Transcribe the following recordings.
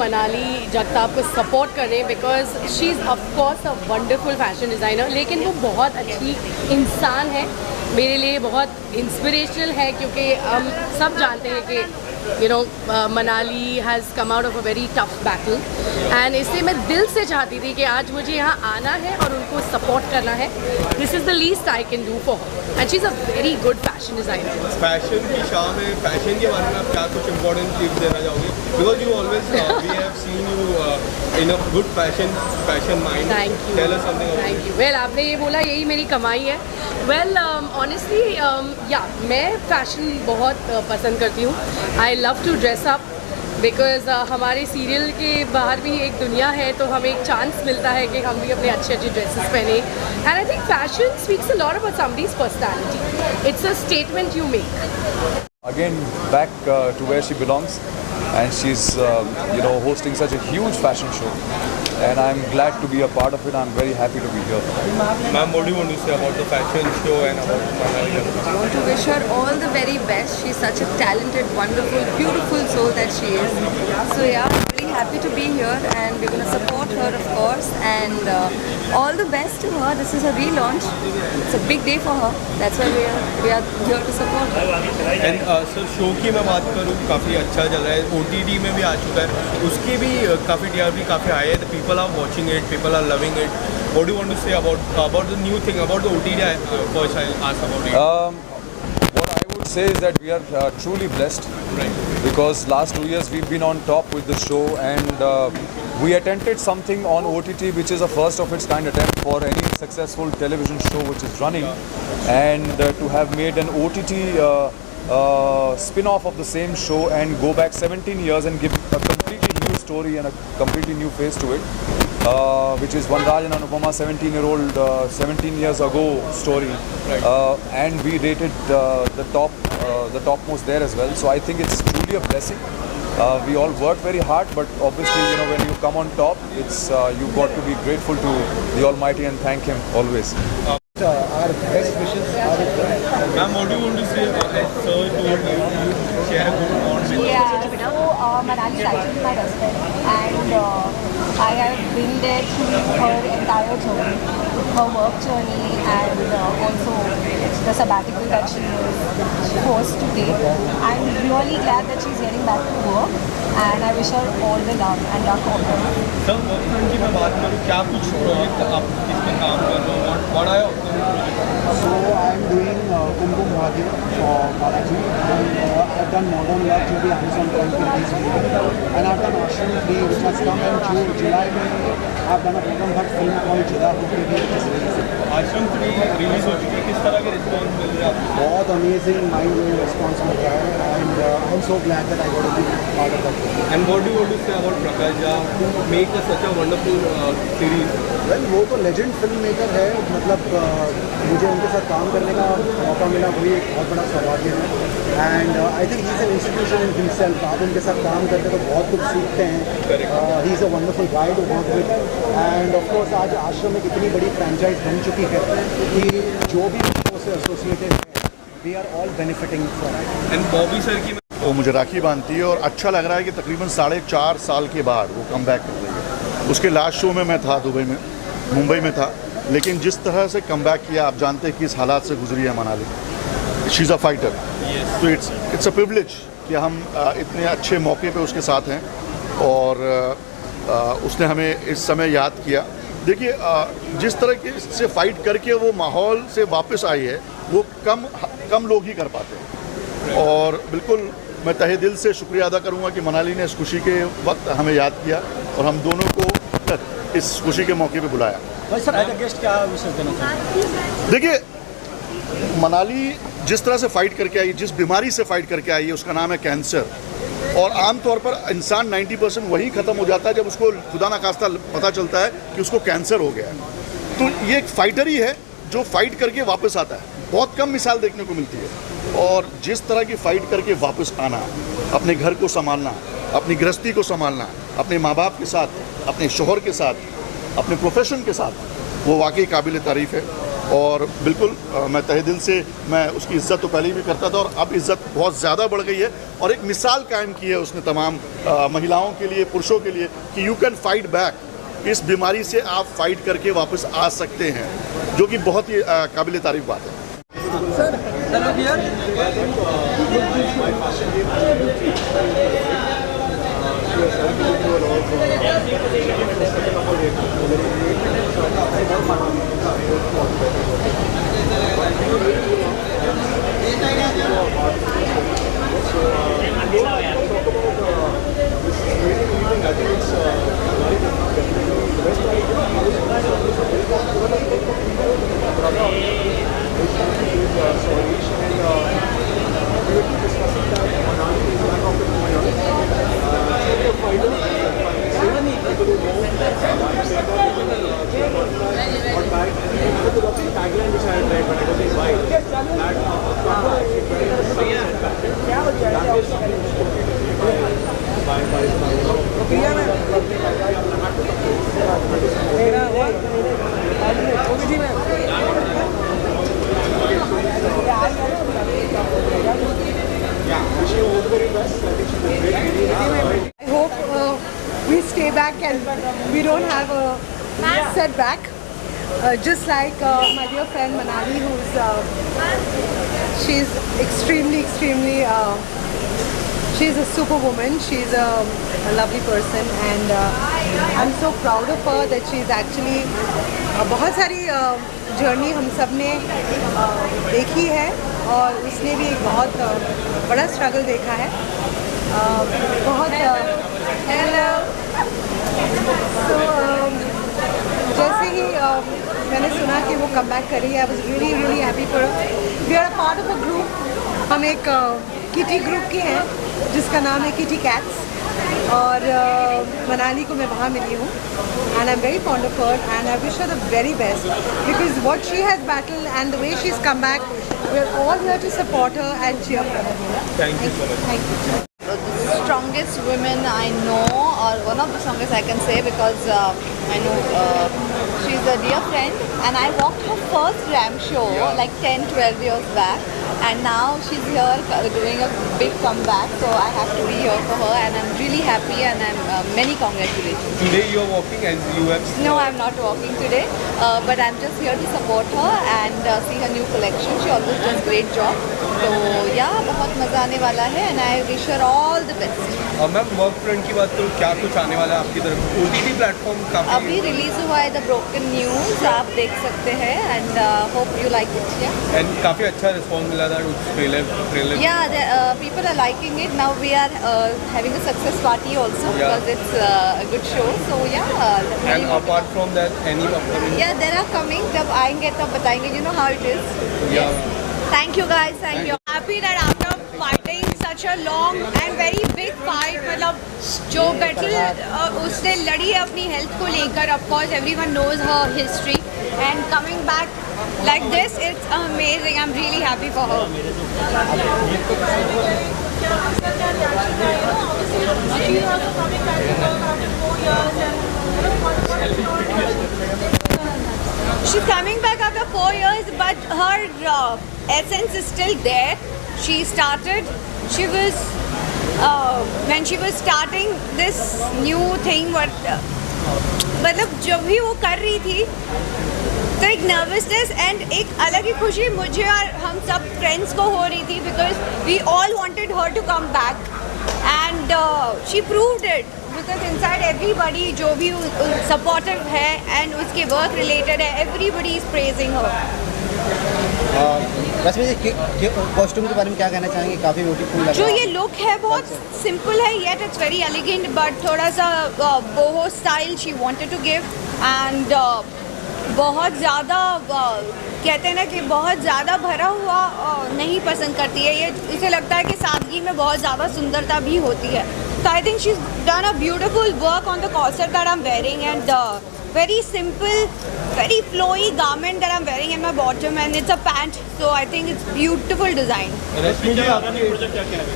मनाली जगताप को सपोर्ट करें because she is of course a wonderful fashion designer, लेकिन वो बहुत अच्छी इंसान है, मेरे लिए बहुत इंस्पिरेशनल है क्योंकि हम सब जानते हैं कि Manali has come out of a very tough battle and इसलिए मैं दिल से चाहती थी कि आज मुझे यहाँ आना है और उनको सपोर्ट करना है. This is the least I can do for her and she is a very good fashion designer. Fashion की शाम में फैशन के बारे में आप क्या कुछ इंपॉर्टेंट टिप्स देना चाहोगे? Because you always we have seen you in a good fashion mind. Thank you. Tell us something. Thank you. Well, आपने ये बोला यही मेरी कमाई है. वेल ऑनेस्टली या मैं फैशन बहुत पसंद करती हूँ. I love to dress up because हमारे सीरियल के बाहर भी एक दुनिया है, तो हमें एक चांस मिलता है कि हम भी अपने अच्छे अच्छे ड्रेसेस पहने. And I think fashion speaks a lot about somebody's personality. It's a statement you make. Again, back to where she belongs, and she's hosting such a huge fashion show, and I'm glad to be a part of it. I'm very happy to be here. Ma'am, what do you want to say about the fashion show and about Manali? I want to wish her all the very best. She's such a talented, wonderful, beautiful soul that she is. So yeah, I'm really happy to be here, and we're going to support her, of course, and all the best to her. This is a relaunch. It's a big day for her. That's why we are here to support her. And sir show की मैं बात करूँ, काफ़ी अच्छा चल रहा है. OTT में भी आ चुका है, उसकी भी काफ़ी TRP काफ़ी हाई है. The people are watching it, people are loving it. What do you want to say about the new thing about the OTT? First I ask about it. What I would say is that we are truly blessed, Right. because last 2 years we've been on top with the show, and we attempted something on OTT which is a first of its kind attempt for any successful television show which is running, and to have made an OTT spin-off of the same show and go back 17 years and give a completely new story and a completely new face to it, which is Vanraj and Anupama 17 years ago story. Right. And we rated the topmost there as well. So I think it's truly a blessing. We all work very hard, but obviously when you come on top, it's you've got to be grateful to the Almighty and thank Him always. Our best wishes are with them. Ma'am, what do you want to say? As sir told you share a good bond with. Yeah, so Manali is actually my best friend, and I have been there through her entire journey, her work journey, and also the sabbatical that she was forced to take. I'm really glad that she's getting back to work, and I wish her all the love and luck for her. Sir work front की मैं बात करूँ, क्या कुछ project आप इस पर काम कर रहे हो? What are your project? So I'm doing Kumkum Bhagya for Balaji, and I've done Modern Love to the Amazon Prime release video, and I've done Ashram 3 which has come in June, July में. I've done a Vikram Bhatt film called Jida Hoke भी which is releasing. आश्रम 3 release हो चुकी है, किस तरह के response मिल रहे हैं आपको? बहुत amazing mind blowing response मिल रहा है, and I'm so glad that I got to be part of that film. And what do you want to say about Prakash Jha to make such a wonderful series? Well, वो तो legend film maker है, मतलब मुझे उनके साथ काम करने का मौका मिला, वही एक बहुत बड़ा सौभाग्य है. And I think he is an institution in himself. आप उनके साथ काम करते तो बहुत कुछ सीखते हैं. He is a wonderful guy to work with, and of course आज आश्रम एक इतनी बड़ी फ्रेंचाइज बन चुकी है कि जो भी उससे एसोसिएटेड है, we are all benefiting from it. And Bobby sir की वो मुझे राखी बांधती है, और अच्छा लग रहा है कि तकरीबन 4.5 साल के बाद वो कम बैक कर रही है. उसके लास्ट शो में मैं था मुंबई में था, लेकिन जिस तरह से कम बैक किया, आप जानते हैं कि इस हालात से गुजरी है Manali. She is a fighter, तो इट्स अ प्रिविलेज कि हम इतने अच्छे मौके पे उसके साथ हैं और उसने हमें इस समय याद किया। देखिए जिस तरह से फाइट करके वो माहौल से वापस आई है वो कम लोग ही कर पाते हैं और बिल्कुल मैं तहे दिल से शुक्रिया अदा करूंगा कि मनाली ने इस खुशी के वक्त हमें याद किया और हम दोनों को इस खुशी के मौके पे बुलाया। भाई सर एज अ गेस्ट क्या विशेष देना चाहिए? देखिए मनाली जिस तरह से फाइट करके आई, जिस बीमारी से फाइट करके आई है उसका नाम है कैंसर और आमतौर पर इंसान 90% वही ख़त्म हो जाता है जब उसको खुदा ना खास्ता पता चलता है कि उसको कैंसर हो गया है। तो ये एक फाइटर ही है जो फाइट करके वापस आता है। बहुत कम मिसाल देखने को मिलती है और जिस तरह की फ़ाइट करके वापस आना, अपने घर को संभालना, अपनी गृहस्थी को संभालना, अपने माँ बाप के साथ, अपने शोहर के साथ, अपने प्रोफेशन के साथ, वो वाकई काबिल तारीफ़ है और बिल्कुल मैं तहे दिल से मैं उसकी इज़्ज़त तो पहले भी करता था और अब इज़्ज़त बहुत ज़्यादा बढ़ गई है और एक मिसाल कायम की है उसने तमाम महिलाओं के लिए, पुरुषों के लिए कि यू कैन फाइट बैक। इस बीमारी से आप फाइट करके वापस आ सकते हैं, जो कि बहुत ही काबिल तारीफ़ बात है। I hope we stay back and we don't have a setback. Just like my dear friend Manali, she's extremely, she's a superwoman. She's a lovely person, and I'm so proud of her that she's actually बहुत सारी journey हम सब ने देखी है और उसने भी एक बहुत बड़ा स्ट्रगल देखा है। बहुत जैसे ही मैंने सुना कि वो कम बैक कर रही है, I was really happy for. We are a part of a group. हम एक किटी ग्रुप के हैं जिसका नाम है किटी कैट्स और मनाली को मैं वहाँ मिली हूँ and I'm very fond of her and I wish her the very best because what she has battled and the way she's come back, we're all here to support her and cheer for her. Thank you so much. Thank you. The strongest women I know, or one of the strongest I can say, because I know she's a dear friend and I walked her first Ram show like 10-12 years back and now she's here doing a big comeback, so I have to be here for her and I'm really happy and many congratulations. Today you are walking and you have... No, I'm not walking today, but I'm just here to support her and see her new collection. She always does great job. So yeah, बहुत मजा आने वाला है and I wish her all the best. Ma'am work front की बात करूँ, क्या कुछ आने वाला है आपकी तरफ? OTT प्लेटफॉर्म काफी अभी रिलीज हुआ है द ब्रोकन न्यूज, आप देख सकते हैं and hope you like it. Yeah. And काफी अच्छा रिस्पॉन्स मिला था उस trailer Yeah, people are liking it. Now we are having a success party also because it's a good show. So yeah. And apart from that any upcoming? Yeah, there are coming. जब आएंगे तब बताएंगे. You know how it is. Yeah. Thank you guys. Thank you. Happy that after fighting such a long and very big fight, मतलब जो battle उसने लड़ी है अपनी हेल्थ को लेकर, of course everyone knows her history and coming back like this, it's amazing. I'm really happy for her. She's coming back after 4 years, but her essence is still there. She started, she was, when she was starting this new thing, मतलब जब भी वो कर रही थी तो एक nervousness and एक अलग ही खुशी मुझे और हम सब फ्रेंड्स को हो रही थी because we all wanted her to come back and she proved it because inside everybody जो भी supportive है and उसके work related है, everybody is praising her. Rashmi ji costume के बारे में क्या कहना चाहेंगे? काफ़ी ब्यूटीफुल लग जो रहा है। ये लुक है बहुत सिंपल है yet it's very elegant but थोड़ा सा boho style she wanted to give and बहुत ज़्यादा कहते हैं ना कि बहुत ज़्यादा भरा हुआ नहीं पसंद करती है ये, इसे लगता है कि सादगी में बहुत ज़्यादा सुंदरता भी होती है. So I think she's done a beautiful work on the corset that I'm wearing and very simple, very flowy garment that I'm wearing in my bottom and it's a pant. So I think it's beautiful design. रश्मि जी आपके project क्या क्या है?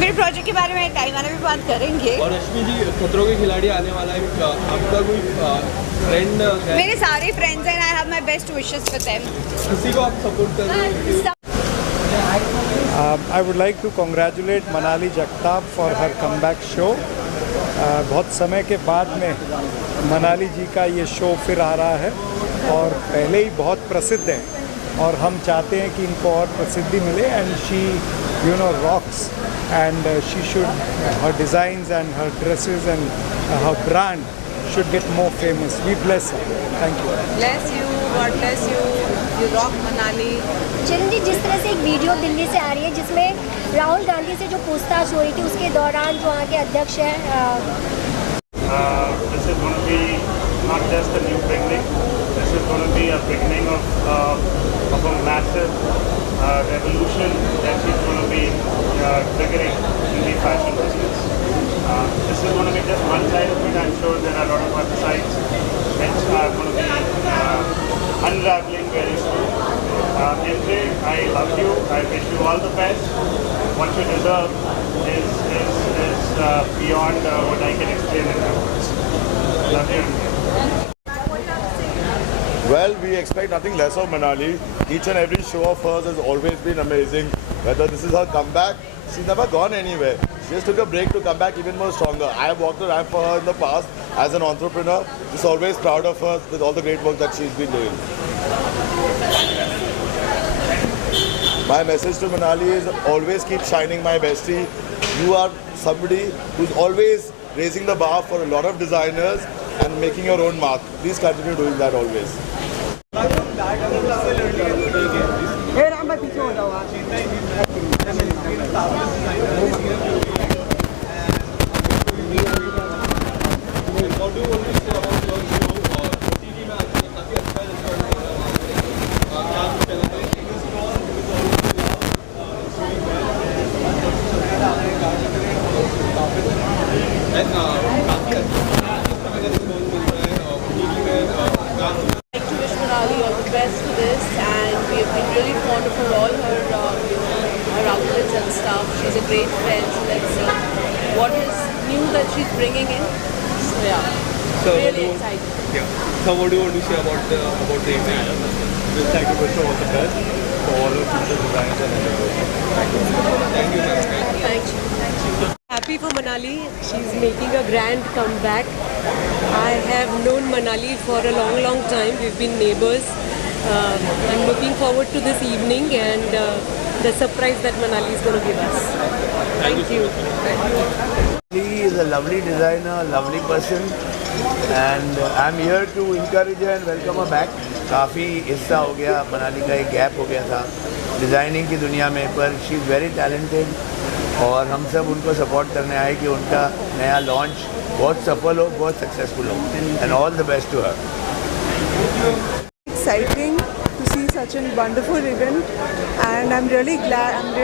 मेरे project के बारे में time आने में बात करेंगे. और रश्मि जी खतरों के खिलाड़ी आने वाला है, आपका कोई फ्रेंड है? मेरे सारे फ्रेंड्स हैं, I have my best wishes for them. किसी को आप सपोर्ट कर रहे हैं? I would like to congratulate Manali Jagtap for her comeback show. बहुत समय के बाद में मनाली जी का ये शो फिर आ रहा है और पहले ही बहुत प्रसिद्ध है और हम चाहते हैं कि इनको और प्रसिद्धि मिले and she rocks and she should her designs and her dresses and her brand should get more famous. We bless her. Thank you. Bless you, God bless you. You rock Manali. चरण जी, जिस तरह से एक video Delhi से आ रही है जिसमें राहुल गांधी से जो पूछताछ हो रही थी उसके दौरान जो वहाँ के अध्यक्ष हैं this is going to be not just a new beginning. This is going to be a beginning of a massive revolution that she's going to be triggering in the fashion business. This is going to be just one side of it. I'm sure there are a lot of other sides which are going to be unraveling very soon. MJ, I love you. I wish you all the best. What you deserve is beyond what I can explain in words. Love you. Well, we expect nothing less of Manali. Each and every show of hers has always been amazing. Whether this is her comeback, she's never gone anywhere. She just took a break to come back even more stronger. I have walked the ramp for her in the past as an entrepreneur. Just always proud of her with all the great work that she's been doing. My message to Manali is always keep shining, my bestie. You are somebody who's always raising the bar for a lot of designers and making your own mark. Please continue doing that always. like to wish Manali all the best for this, and we have been really fond of her, all her, her outfits and stuff. She's a great friend, so let's see what is new that she's bringing in. So yeah, So really excited. Yeah. So what do you want to say about the event? Just like to wish her all the best for all her future designs and everything. Thank you, ma'am. Thank you. Happy for Manali. She's making a grand comeback. I have known Manali for a long, long time. We've been neighbors. I'm looking forward to this evening and the surprise that Manali is going to give us. Thank you. He is a lovely designer, a lovely person, and I'm here to encourage her and welcome her back. काफ़ी हिस्सा हो गया मनाली का, एक gap हो गया था designing की दुनिया में, पर शी इज़ वेरी टैलेंटेड और हम सब उनको सपोर्ट करने आए कि उनका नया लॉन्च बहुत सफल हो, बहुत सक्सेसफुल हो, and all the best to her. Exciting to see such a wonderful event, and I'm really glad.